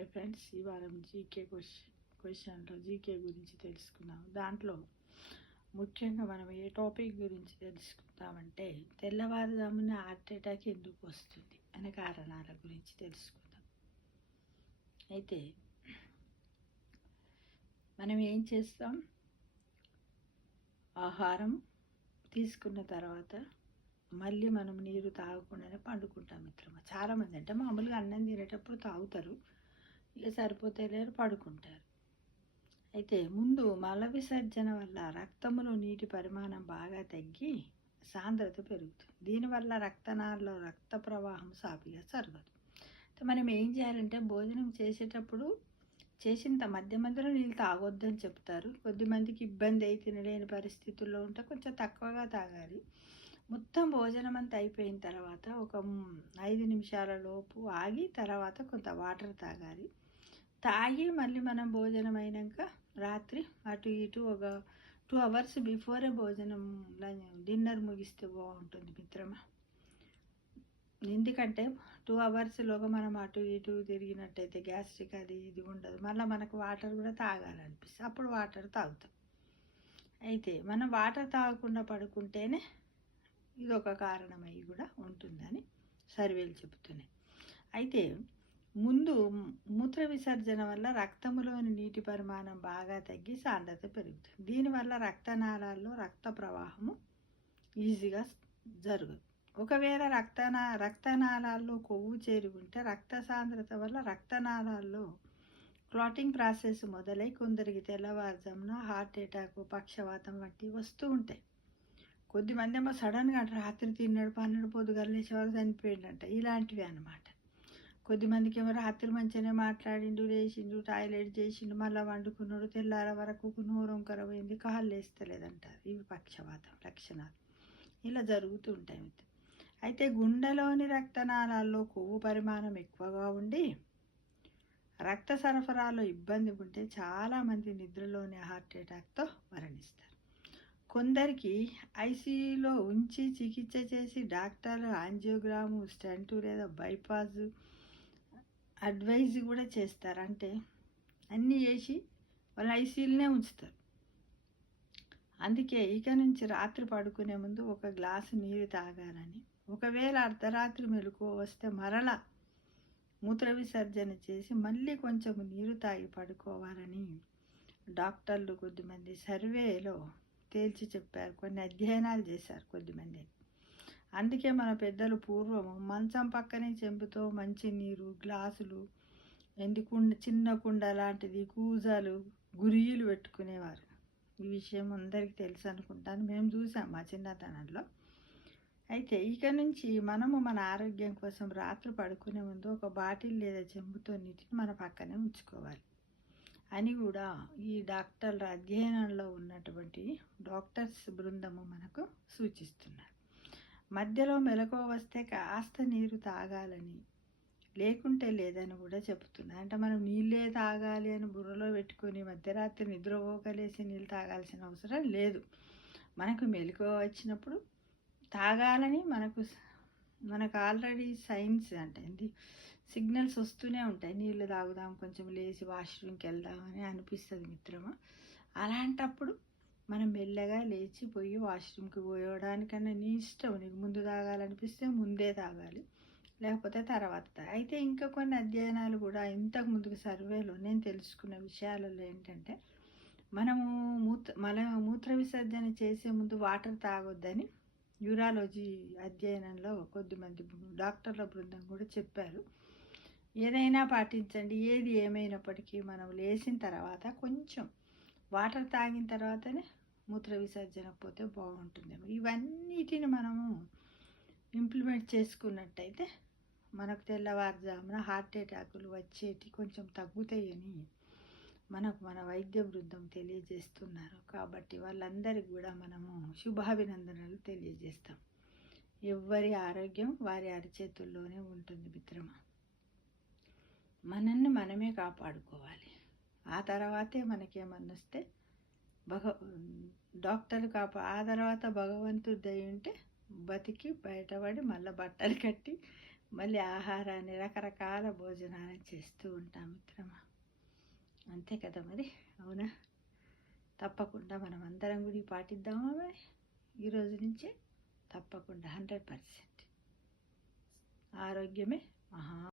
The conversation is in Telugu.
హాయ్ ఫ్రెండ్స్, ఈ వారం జీకే క్వశ్చన్లో జీకే గురించి తెలుసుకున్నాం. దాంట్లో ముఖ్యంగా మనం ఏ టాపిక్ గురించి తెలుసుకుందామంటే తెల్లవారుజామున హార్ట్ అటాక్ ఎందుకు వస్తుంది అనే కారణాల గురించి తెలుసుకుందాం. అయితే మనం ఏం చేస్తాం, ఆహారం తీసుకున్న తర్వాత మళ్ళీ మనం నీరు తాగకుండానే పండుకుంటాం మిత్రమా. చాలామంది అంటే మామూలుగా అన్నం తినేటప్పుడు తాగుతారు, ఇక సరిపోతే లేరు పడుకుంటారు. అయితే ముందు మల విసర్జన వల్ల రక్తంలో నీటి పరిమాణం బాగా తగ్గి సాంద్రత పెరుగుతుంది. దీనివల్ల రక్తనాళాల్లో రక్త ప్రవాహం సాఫీగా జరగదు. మనం ఏం చేయాలంటే భోజనం చేసేటప్పుడు చేసిన మధ్య మధ్యలో నీళ్ళు తాగొద్దని చెప్తారు. కొద్దిమందికి ఇబ్బంది అయి తినలేని పరిస్థితుల్లో ఉంటే కొంచెం తక్కువగా తాగాలి. మొత్తం భోజనం అంతా అయిపోయిన తర్వాత ఒక 5 నిమిషాల లోపు ఆగి తర్వాత కొంత వాటర్ తాగాలి. తాగి మళ్ళీ మనం భోజనం అయినాక రాత్రి అటు ఇటు ఒక 2 అవర్స్ బిఫోరే భోజనం డిన్నర్ ముగిస్తే బాగుంటుంది మిత్రమా. ఎందుకంటే 2 అవర్స్లోగా మనం అటు ఇటు తిరిగినట్టయితే గ్యాస్ట్రిక్ అది ఇది ఉండదు. మళ్ళీ మనకు వాటర్ కూడా తాగాలనిపిస్తుంది, అప్పుడు వాటర్ తాగుతాం. అయితే మనం వాటర్ తాగకుండా పడుకుంటేనే ఇది ఒక కారణమై కూడా ఉంటుందని సర్వేలు చెబుతున్నాయి. అయితే ముందు మూత్ర విసర్జన వల్ల రక్తంలోని నీటి పరిమాణం బాగా తగ్గి సాంద్రత పెరుగుతుంది. దీనివల్ల రక్తనాళాల్లో రక్త ప్రవాహము ఈజీగా జరగదు. ఒకవేళ రక్తనాళాల్లో కొవ్వు చేరి ఉంటే రక్త సాంద్రత వల్ల రక్తనాళాల్లో క్లాటింగ్ ప్రాసెస్ మొదలై కొందరికి తెల్లవారుజామున హార్ట్ అటాక్, పక్షవాతం వంటివి వస్తూ ఉంటాయి. కొద్దిమంది ఏమో సడన్గా రాత్రి తిన్నాడు, 12 పొద్దుగాల లేచేవారు చనిపోయిందంట, ఇలాంటివి అన్నమాట. కొద్దిమందికి ఏమో రాత్రి మంచిగానే మాట్లాడిండు, లేచిండు, టాయిలెట్ చేసిండు, మళ్ళీ వండుకున్నాడు, తెల్లార వరకు నోరు వంకర పోయింది, కాళ్ళు వేస్తలేదంటారు. ఇవి పక్షవాతం లక్షణాలు. ఇలా జరుగుతూ ఉంటాయి. అయితే గుండెలోని రక్తనాళాల్లో కొవ్వు పరిమాణం ఎక్కువగా ఉండి రక్త సరఫరాలో ఇబ్బంది ఉంటే చాలామంది నిద్రలోని హార్ట్ అటాక్తో మరణిస్తారు. కొందరికి ఐసీయూలో ఉంచి చికిత్స చేసి డాక్టర్లు యాంజియోగ్రాము, స్టెంట్ లేదా బైపాస్ అడ్వైజ్ కూడా చేస్తారు. అంటే అన్నీ చేసి వాళ్ళు ఐసీయూలోనే ఉంచుతారు. అందుకే ఇక నుంచి రాత్రి పడుకునే ముందు ఒక గ్లాసు నీరు తాగాలని, ఒకవేళ అర్ధరాత్రి మెలకువ వస్తే మరలా మూత్ర విసర్జన చేసి మళ్ళీ కొంచెం నీరు తాగి పడుకోవాలని డాక్టర్లు కొద్దిమంది సర్వేలో తేల్చి చెప్పారు. కొన్ని అధ్యయనాలు చేశారు కొద్దిమంది. అందుకే మన పెద్దలు పూర్వము మంచం పక్కనే చెంబుతో మంచి నీరు, గ్లాసులు, చిన్న కుండ లాంటిది, కూజాలు, గురియలు పెట్టుకునేవారు. ఈ విషయం అందరికీ తెలుసు అనుకుంటాను, మేము చూసాం మా చిన్నతనంలో. అయితే ఇక నుంచి మనము మన ఆరోగ్యం కోసం రాత్రి పడుకునే ముందు ఒక బాటిల్ లేదా చెంబుతో నీటిని మన పక్కనే ఉంచుకోవాలి అని కూడా ఈ డాక్టర్ల అధ్యయనంలో ఉన్నటువంటి డాక్టర్స్ బృందము మనకు సూచిస్తున్నారు. మధ్యలో మెలకువ వస్తే కాస్త నీరు తాగాలని, లేకుంటే లేదని కూడా చెప్తున్నారు. అంటే మనం నీళ్ళే తాగాలి అని బుర్రలో పెట్టుకొని మధ్యరాత్రి నిద్రపోగలేసి నీళ్ళు తాగాల్సిన అవసరం లేదు. మనకు మెలకువ వచ్చినప్పుడు తాగాలని మనకు ఆల్రెడీ సైన్స్ అంటే సిగ్నల్స్ వస్తూనే ఉంటాయి. నీళ్ళు తాగుదాం, కొంచెం లేచి వాష్రూమ్కి వెళ్దామని అనిపిస్తుంది మిత్రమా. అలాంటప్పుడు మనం మెల్లగా లేచిపోయి వాష్రూమ్కి పోయడానికన్నా నీ ఇష్టం. నీకు ముందు తాగాలనిపిస్తే ముందే తాగాలి, లేకపోతే తర్వాత. అయితే ఇంకా కొన్ని అధ్యయనాలు కూడా ఇంతకు ముందుకు సర్వేలో నేను తెలుసుకున్న విషయాలలో ఏంటంటే, మనము మూత్ర విసర్జన చేసే ముందు వాటర్ తాగొద్దని యూరాలజీ అధ్యయనంలో కొద్దిమంది డాక్టర్ల బృందం కూడా చెప్పారు. ఏదైనా పాటించండి, ఏది ఏమైనప్పటికీ మనం లేచిన తర్వాత కొంచెం వాటర్ తాగిన తర్వాతనే మూత్ర విసర్జన పోతే బాగుంటుందేమో. ఇవన్నిటిని మనము ఇంప్లిమెంట్ చేసుకున్నట్టయితే మనకు తెల్లవారుజామున హార్ట్ అటాకులు వచ్చేటి కొంచెం తగ్గుతాయని మన వైద్య బృందం తెలియజేస్తున్నారు. కాబట్టి వాళ్ళందరికీ కూడా మనము శుభాభినందనలు తెలియజేస్తాం. ఎవరి ఆరోగ్యం వారి అరిచేతుల్లోనే ఉంటుంది మిత్రమా. మనల్ని మనమే కాపాడుకోవాలి. ఆ తర్వాతే మనకేమన్నా వస్తే డాక్టర్లు ఆ తర్వాత భగవంతుడి దయ ఉంటే బతికి బయటపడి మళ్ళీ బట్టలు కట్టి మళ్ళీ ఆహారాన్ని రకరకాల భోజనాలను చేస్తూ ఉంటాం మిత్రమా. అంతే కదా మరి, అవునా? తప్పకుండా మనం అందరం కూడా పాటిద్దామా మరి ఈరోజు నుంచే? తప్పకుండా 100%. ఆరోగ్యమే మహా